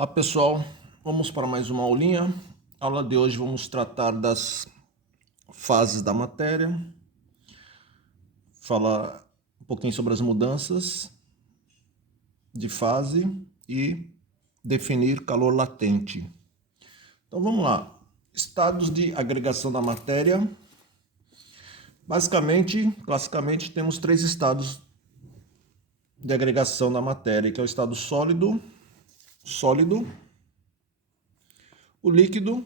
Olá pessoal, vamos para mais uma aulinha. A aula de hoje vamos tratar das fases da matéria, falar um pouquinho sobre as mudanças de fase e definir calor latente. Então vamos lá. Estados de agregação da matéria. Basicamente, classicamente, temos três estados de agregação da matéria, que é o estado sólido, o líquido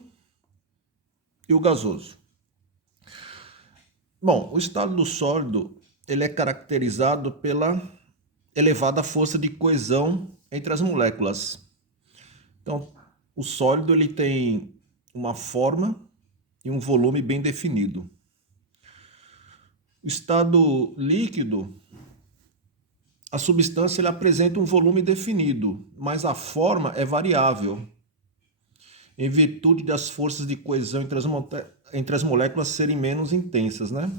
e o gasoso. Bom, o estado do sólido ele é caracterizado pela elevada força de coesão entre as moléculas. Então, o sólido ele tem uma forma e um volume bem definido. O estado líquido, a substância ele apresenta um volume definido, mas a forma é variável, em virtude das forças de coesão entre as moléculas serem menos intensas, né?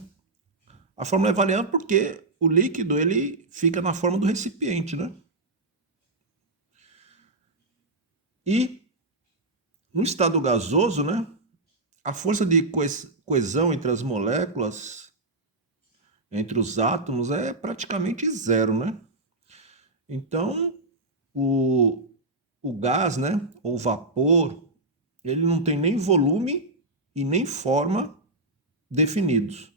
A fórmula é variável porque o líquido ele fica na forma do recipiente, né? E no estado gasoso, né, a força de coesão entre as moléculas, entre os átomos, é praticamente zero, né? Então, o, o gás, né, ou vapor, ele não tem nem volume e nem forma definidos.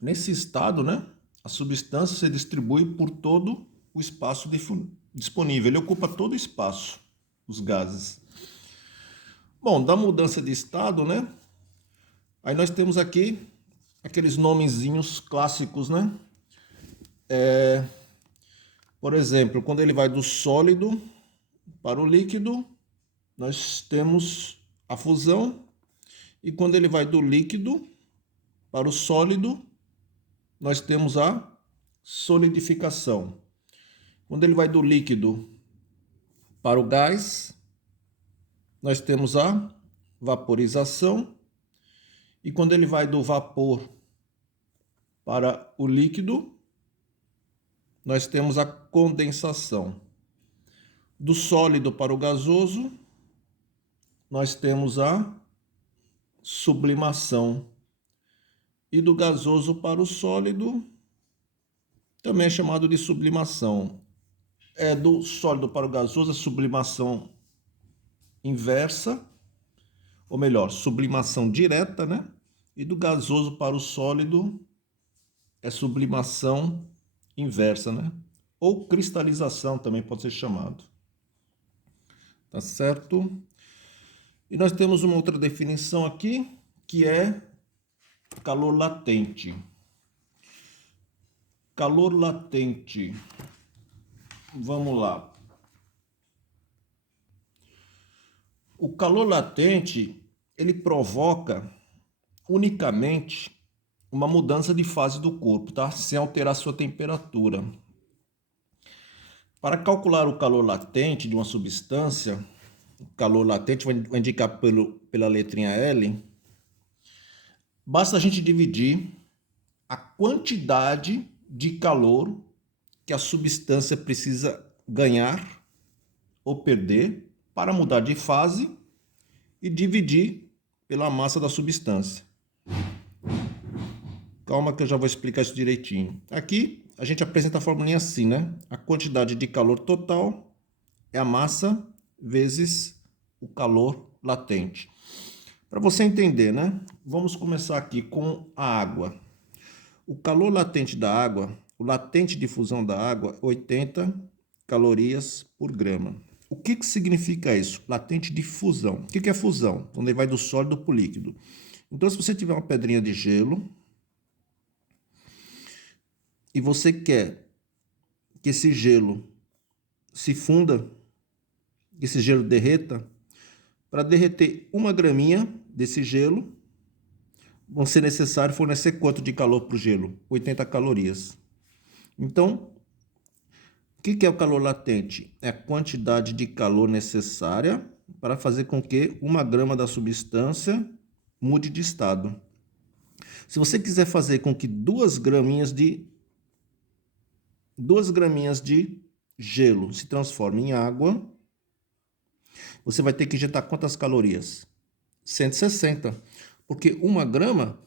Nesse estado, né, a substância se distribui por todo o espaço disponível. Ele ocupa todo o espaço, os gases. Bom, da mudança de estado, né? Aí nós temos aqui aqueles nomezinhos clássicos, né? Por exemplo, quando ele vai do sólido para o líquido, nós temos a fusão. E quando ele vai do líquido para o sólido, nós temos a solidificação. Quando ele vai do líquido para o gás, nós temos a vaporização. E quando ele vai do vapor para o líquido, nós temos a condensação. Do sólido para o gasoso, nós temos a sublimação. E do gasoso para o sólido, também é chamado de sublimação. Do sólido para o gasoso, a sublimação inversa, ou melhor, sublimação direta, né? E do gasoso para o sólido é sublimação inversa, né? Ou cristalização também pode ser chamado. Tá certo? E nós temos uma outra definição aqui, que é calor latente. Calor latente. Vamos lá. O calor latente, ele provoca unicamente uma mudança de fase do corpo, tá? Sem alterar sua temperatura. Para calcular o calor latente de uma substância, o calor latente vai indicar pela letrinha L, basta a gente dividir a quantidade de calor que a substância precisa ganhar ou perder para mudar de fase e dividir pela massa da substância. Calma que eu já vou explicar isso direitinho. Aqui a gente apresenta a formulinha assim, né? A quantidade de calor total é a massa vezes o calor latente. Para você entender, né? Vamos começar aqui com a água. O calor latente da água, o latente de fusão da água, 80 calorias por grama. O que significa isso? Latente de fusão. O que é fusão? Quando ele vai do sólido para o líquido. Então, se você tiver uma pedrinha de gelo e você quer que esse gelo se funda, que esse gelo derreta, para derreter 1 graminha desse gelo, vão ser necessário fornecer quanto de calor para o gelo? 80 calorias. Então, o que é o calor latente? É a quantidade de calor necessária para fazer com que 1 grama da substância mude de estado. Se você quiser fazer com que 2 graminhas de gelo se transforme em água, Você vai ter que injetar quantas calorias? 160. Porque 1 grama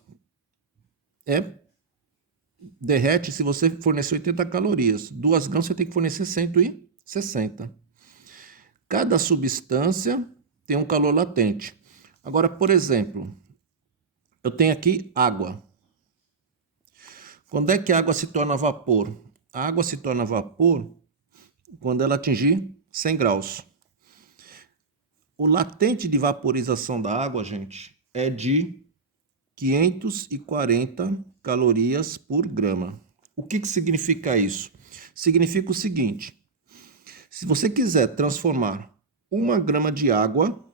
derrete se você fornecer 80 calorias. 2 gramas você tem que fornecer 160. Cada substância tem um calor latente. Agora, por exemplo, eu tenho aqui água. Quando é que a água se torna vapor? A água se torna vapor quando ela atingir 100 graus. O latente de vaporização da água, gente, é de 540 calorias por grama. O que significa isso? Significa o seguinte: se você quiser transformar 1 grama de água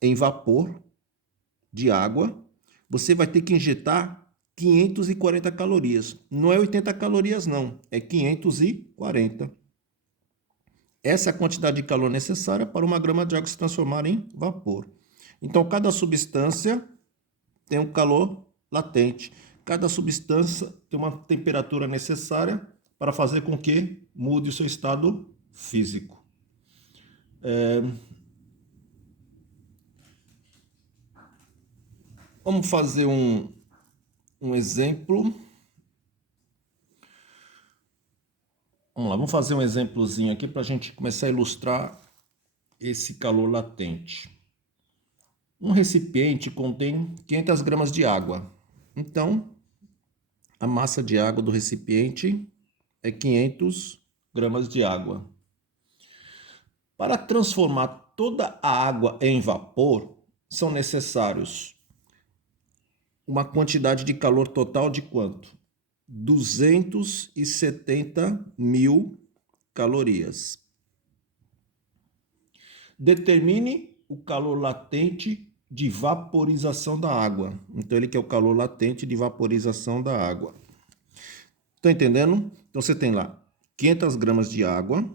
em vapor de água, você vai ter que injetar 540 calorias. Não é 80 calorias, não. É 540. Essa é a quantidade de calor necessária para 1 grama de água se transformar em vapor. Então, cada substância tem um calor latente. Cada substância tem uma temperatura necessária para fazer com que mude o seu estado físico. Vamos fazer um exemplo. Vamos lá, vamos fazer um exemplozinho aqui para a gente começar a ilustrar esse calor latente. Um recipiente contém 500 gramas de água. Então, a massa de água do recipiente é 500 gramas de água. Para transformar toda a água em vapor, são necessários uma quantidade de calor total de quanto? 270 mil calorias. Determine o calor latente de vaporização da água. Então, ele quer o calor latente de vaporização da água. Estão entendendo? Então, você tem lá 500 gramas de água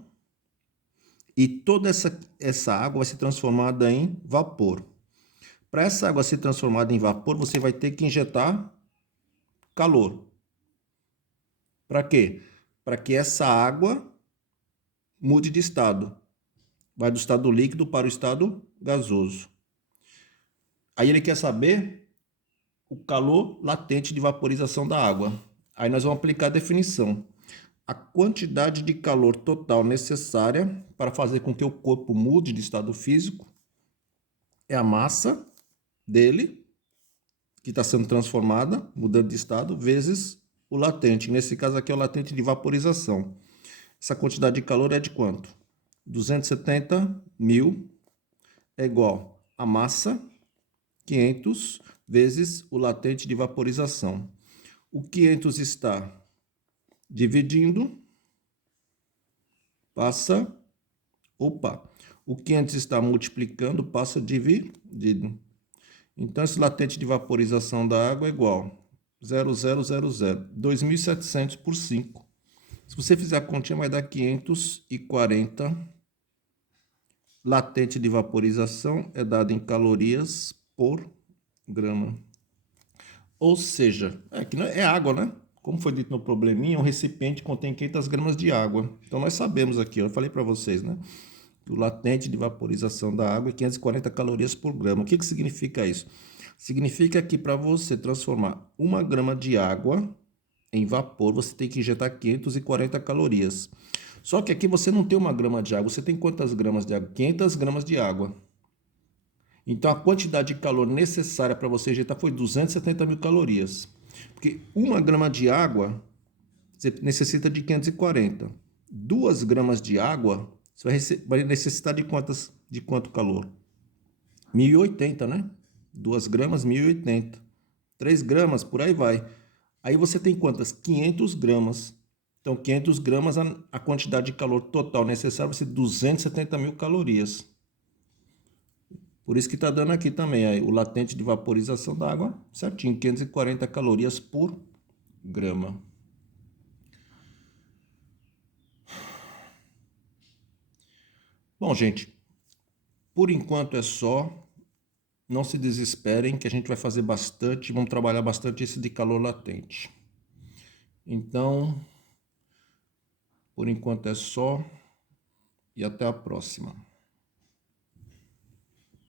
e toda essa água vai ser transformada em vapor. Para essa água ser transformada em vapor, você vai ter que injetar calor. Para quê? Para que essa água mude de estado. Vai do estado líquido para o estado gasoso. Aí ele quer saber o calor latente de vaporização da água. Aí nós vamos aplicar a definição. A quantidade de calor total necessária para fazer com que o corpo mude de estado físico é a massa dele, que está sendo transformada, mudando de estado, vezes o latente. Nesse caso aqui é o latente de vaporização. Essa quantidade de calor é de quanto? 270 mil é igual a massa, 500, vezes o latente de vaporização. O 500 está dividindo, passa, o 500 está multiplicando, passa dividido. Então, esse latente de vaporização da água é igual a 0,000, 2.700 por 5. Se você fizer a continha, vai dar 540. Latente de vaporização é dado em calorias por grama. Ou seja, aqui é água, né? Como foi dito no probleminha, um recipiente contém 500 gramas de água. Então, nós sabemos aqui, eu falei para vocês, né? Que o latente de vaporização da água é 540 calorias por grama. O que significa isso? Significa que para você transformar 1 grama de água em vapor, você tem que injetar 540 calorias. Só que aqui você não tem 1 grama de água, você tem quantas gramas de água? 500 gramas de água. Então, a quantidade de calor necessária para você injetar foi 270 mil calorias. Porque 1 grama de água, você necessita de 540. 2 gramas de água, você vai necessitar de quanto calor? 1080, né? 2 gramas, 1080. 3 gramas, por aí vai. Aí você tem quantas? 500 gramas. Então, 500 gramas, a quantidade de calor total necessária vai ser 270 mil calorias. Por isso que está dando aqui também aí, o latente de vaporização da água, certinho, 540 calorias por grama. Bom, gente, por enquanto é só. Não se desesperem que a gente vai fazer bastante, vamos trabalhar bastante esse de calor latente. Então, por enquanto é só e até a próxima.